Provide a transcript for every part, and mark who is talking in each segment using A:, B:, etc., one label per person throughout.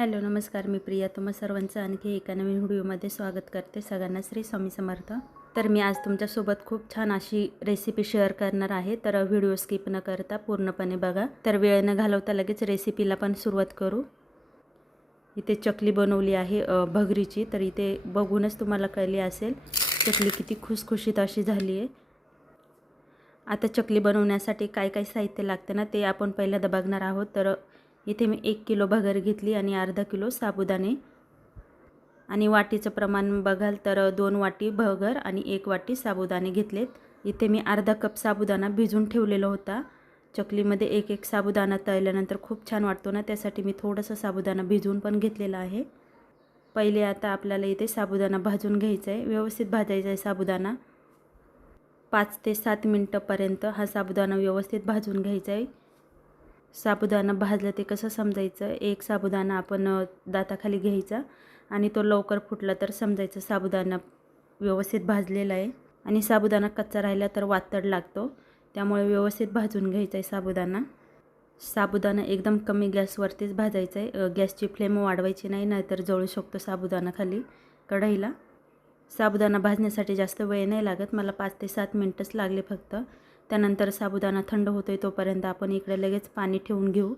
A: Hello नमस्कार मी प्रिया. तुम्हा सर्वांचं आणखी एका नवीन व्हिडिओमध्ये स्वागत करते. सगळ्यांना श्री स्वामी समर्थ. तर मी आज तुमच्यासोबत खूप छान अशी रेसिपी शेअर करणार आहे. तर व्हिडिओ स्किप न करता पूर्णपणे बघा. तर वेळ न घालवता लगेच रेसिपीला पण सुरुवात करू. इथे चकली बनवली आहे भगरीची. तर इथे बघूनच तुम्हाला कळली असेल चकली किती खुसखुशीत अशी झाली आहे. आता चकली बनवण्यासाठी काय काय साहित्य लागतं ना ते आपण पहिल्यांदा बघणार आहोत. तर इथे मी एक किलो भगर घेतली आणि अर्धा किलो साबुदाणे आणि वाटीचं प्रमाण बघाल तर दोन वाटी भगर आणि एक वाटी साबुदाणे घेतलेत. इथे मी अर्धा कप साबुदाणा भिजून ठेवलेला होता. चकलीमध्ये एक एक साबुदाणा तळल्यानंतर खूप छान वाटतो ना त्यासाठी मी थोडंसं साबुदाणा भिजवून पण घेतलेला आहे. पहिले आता आपल्याला इथे साबुदाणा भाजून घ्यायचा आहे. व्यवस्थित भाजायचा आहे साबुदाणा. पाच ते सात मिनटंपर्यंत हा साबुदाणा व्यवस्थित भाजून घ्यायचा आहे. साबुदाणा भाजलं ते कसं समजायचं? एक साबुदाणा आपण दाताखाली घ्यायचा आणि तो लवकर फुटला तर समजायचं साबुदाणा व्यवस्थित भाजलेला आहे. आणि साबुदाणा कच्चा राहिला तर वातड लागतो. त्यामुळे व्यवस्थित भाजून घ्यायचा आहे साबुदाणा. साबुदाणा एकदम कमी गॅसवरतीच भाजायचा आहे. गॅसची फ्लेम वाढवायची नाही नाहीतर जळू शकतो साबुदाणा खाली कढईला. साबुदाणा भाजण्यासाठी जास्त वेळ नाही लागत. मला पाच ते सात मिनटंच लागले फक्त. त्यानंतर साबुदाणा थंड होतो आहे तोपर्यंत आपण इकडे लगेच पाणी ठेवून घेऊ.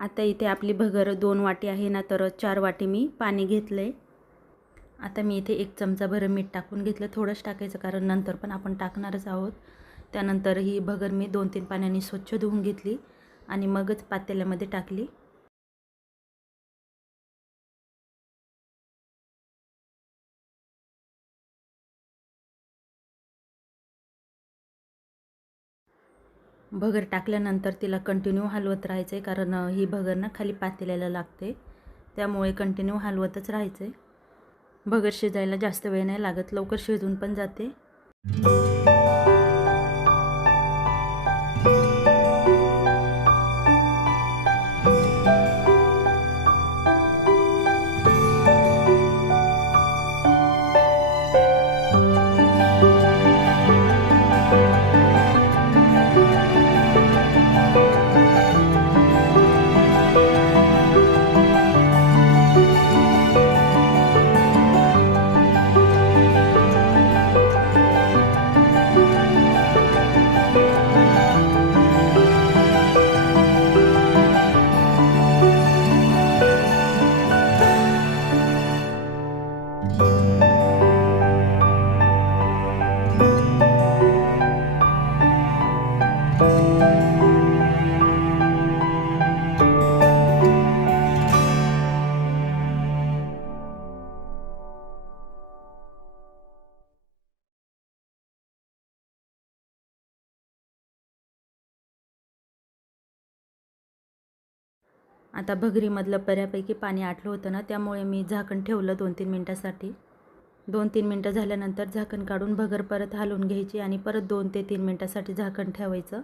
A: आता इथे आपली भगर दोन वाटी आहे ना तर चार वाटी मी पाणी घेतलं आहे आता मी इथे एक चमचा भर मीठ टाकून घेतलं. थोडंच टाकायचं कारण नंतर पण आपण टाकणारच आहोत. त्यानंतर ही भगर मी दोन तीन पाण्याने स्वच्छ धुवून घेतली आणि मगच पातेल्यामध्ये टाकली. भगर टाकल्यानंतर तिला कंटिन्यू हलवत राहायचं आहे कारण ही भगर ना खाली पातेल्याला लागते. त्यामुळे कंटिन्यू हलवतच राहायचं आहे भगर शिजायला जास्त वेळ नाही लागत लवकर शिजून पण जाते. आता भगरीमधलं बऱ्यापैकी पाणी आटलं होतं ना त्यामुळे मी झाकण ठेवलं दोन तीन मिनटासाठी. दोन तीन मिनटं झाल्यानंतर झाकण काढून भगर परत हलवून घ्यायची आणि परत दोन ते तीन मिनटासाठी झाकण ठेवायचं.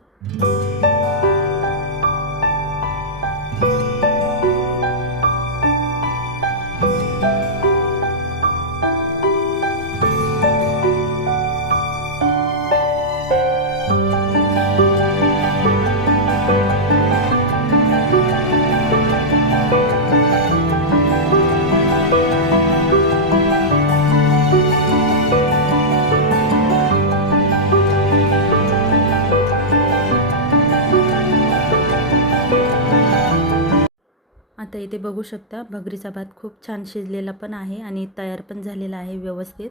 A: इथे बघू शकता भगरीचा भात खूप छान शिजलेला पण आहे आणि तयार पण झालेला आहे व्यवस्थित.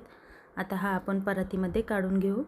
A: आता हा आपण परातीमध्ये काढून घेऊ.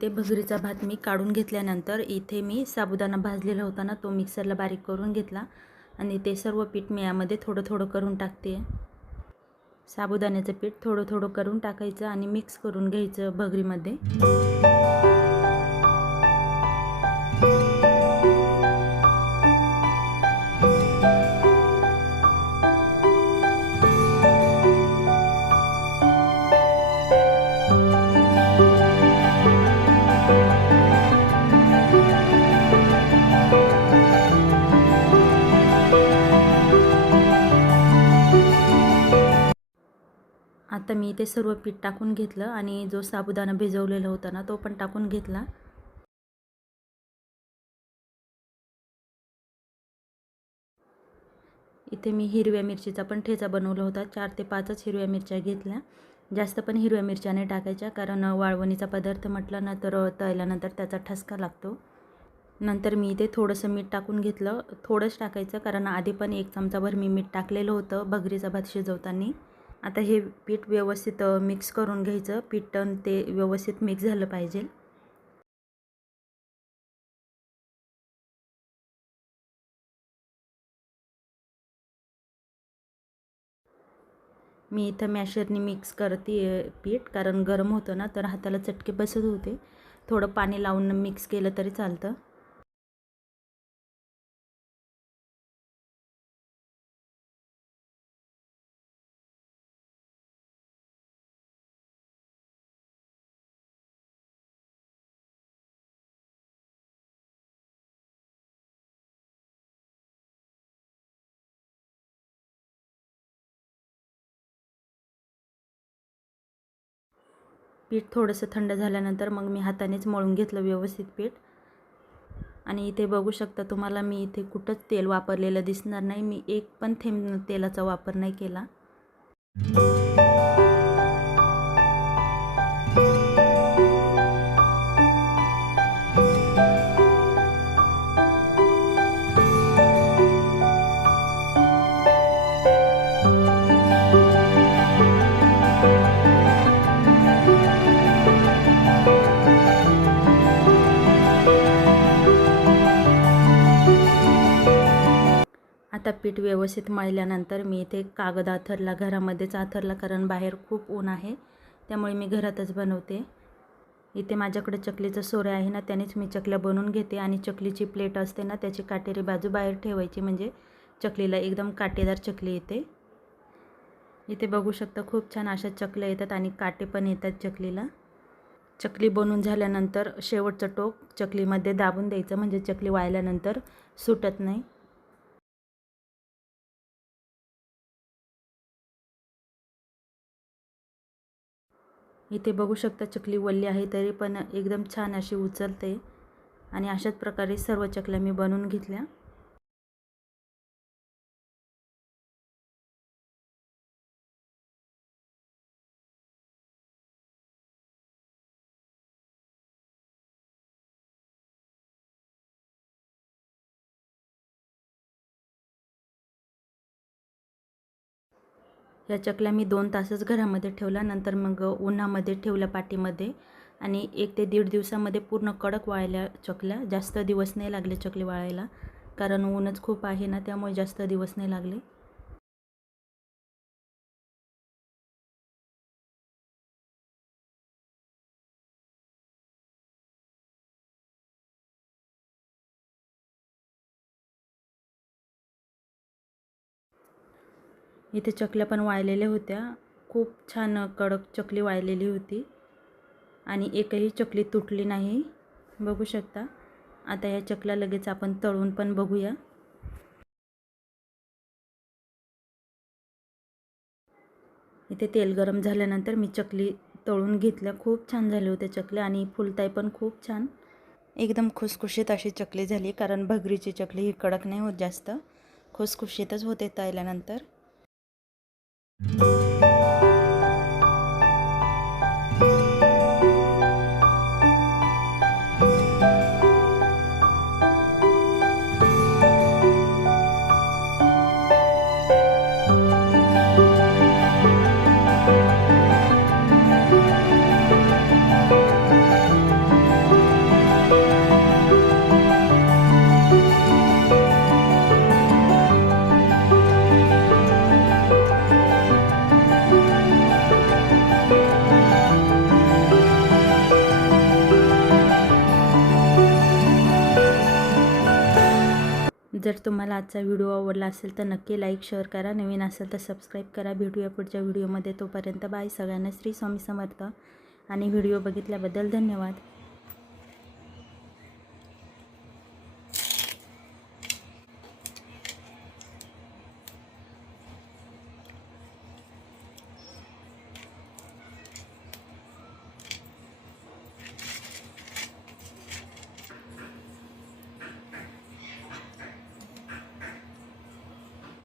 A: इथे भगरीचा भात मी काढून घेतल्यानंतर इथे मी साबुदाणा भाजलेला होता ना तो मिक्सरला बारीक करून घेतला आणि ते सर्व पीठ मी यामध्ये थोडं थोडं करून टाकते. साबुदाण्याचं पीठ थोडं थोडं करून टाकायचं आणि मिक्स करून घ्यायचं भगरीमध्ये. मी ते सर्व पीठ टाकून घेतलं आणि जो साबुदाणा भिजवलेला होता ना तो पण टाकून घेतला. इथे मी हिरव्या मिरचीचा पण ठेचा बनवला होता. चार ते पाचच हिरव्या मिरच्या घेतल्या. जास्त पण हिरव्या मिरच्या नाही टाकायच्या कारण वाळवणीचा पदार्थ म्हटलं ना तर तळल्यानंतर त्याचा ठसका लागतो. नंतर मी इथे थोडंसं मीठ टाकून घेतलं. थोडंच टाकायचं कारण आधी पण एक चमचाभर मी मीठ टाकलेलं होतं भगरीचा भात शिजवताना. आता हे पीठ व्यवस्थित मिक्स करून घ्यायचं. पीठ ते व्यवस्थित मिक्स झालं पाहिजे. मी इथं मॅशरनी मिक्स करते पीठ. कारण गरम होतं ना तर हाताला चटके बसत होते. थोडं पाणी लावून मिक्स केलं तरी चालतं. पीठ थोडंसं थंड झाल्यानंतर मग मी हातानेच मळून घेतलं व्यवस्थित पीठ. आणि इथे बघू शकता तुम्हाला मी इथे कुठंच तेल वापरलेलं दिसणार नाही. मी एक पण थेंब तेलाचा वापर नाही केला. आता पीठ व्यवस्थित मळल्यानंतर मी इथे कागद आथरला घरामध्येच आथरला कारण बाहेर खूप ऊन आहे त्यामुळे मी घरातच बनवते. इथे माझ्याकडे चकलीचं सोरे आहे ना त्यानेच मी चकल्या बनवून घेते आणि चकलीची प्लेट असते ना त्याची काटेरी बाजू बाहेर ठेवायची म्हणजे चकलीला एकदम काटेदार चकली येते. इथे बघू शकता खूप छान अशा चकल्या येतात आणि काटे पण येतात चकलीला. चकली बनवून झाल्यानंतर शेवटचं टोक चकलीमध्ये दाबून द्यायचं म्हणजे चकली वाळल्यानंतर सुटत नाही. इथे बघू शकता चकली वल्ली आहे तरी पण एकदम छान अशी उचलते. आणि अशाच प्रकारे सर्व चकल्या मी बनवून घेतल्या. या चकल्या मी दोन तासच घरामध्ये ठेवल्या नंतर मग उन्हामध्ये ठेवल्या पाठीमध्ये. आणि एक ते दीड दिवसामध्ये पूर्ण कडक वाळल्या चकल्या. जास्त दिवस नाही लागले चकली वाळायला. कारण ऊनच खूप आहे ना त्यामुळे जास्त दिवस नाही लागले. इथे चकल्या पण वाळलेल्या होत्या. खूप छान कडक चकली वाळलेली होती. आणि एकही चकली तुटली नाही. बघू शकता. आता या चकल्या लगेच आपण तळून पण बघूया. इथे तेल गरम झाल्यानंतर मी चकली तळून घेतल्या. खूप छान झाले होते चकल्या आणि फुलताई पण खूप छान. एकदम खुसखुशीत अशी चकली झाली कारण भगरीची चकली ही कडक नाही होत जास्त. खुसखुशीतच होते तळल्यानंतर. Mm-hmm. जर तुम्हाला आजचा व्हिडिओ आवडला असेल तर नक्की लाईक शेअर करा. नवीन असेल तर सबस्क्राईब करा. भेटूया पुढच्या व्हिडिओमध्ये. तोपर्यंत बाय. सगळ्यांना श्री स्वामी समर्थ. आणि व्हिडिओ बघितल्याबद्दल धन्यवाद.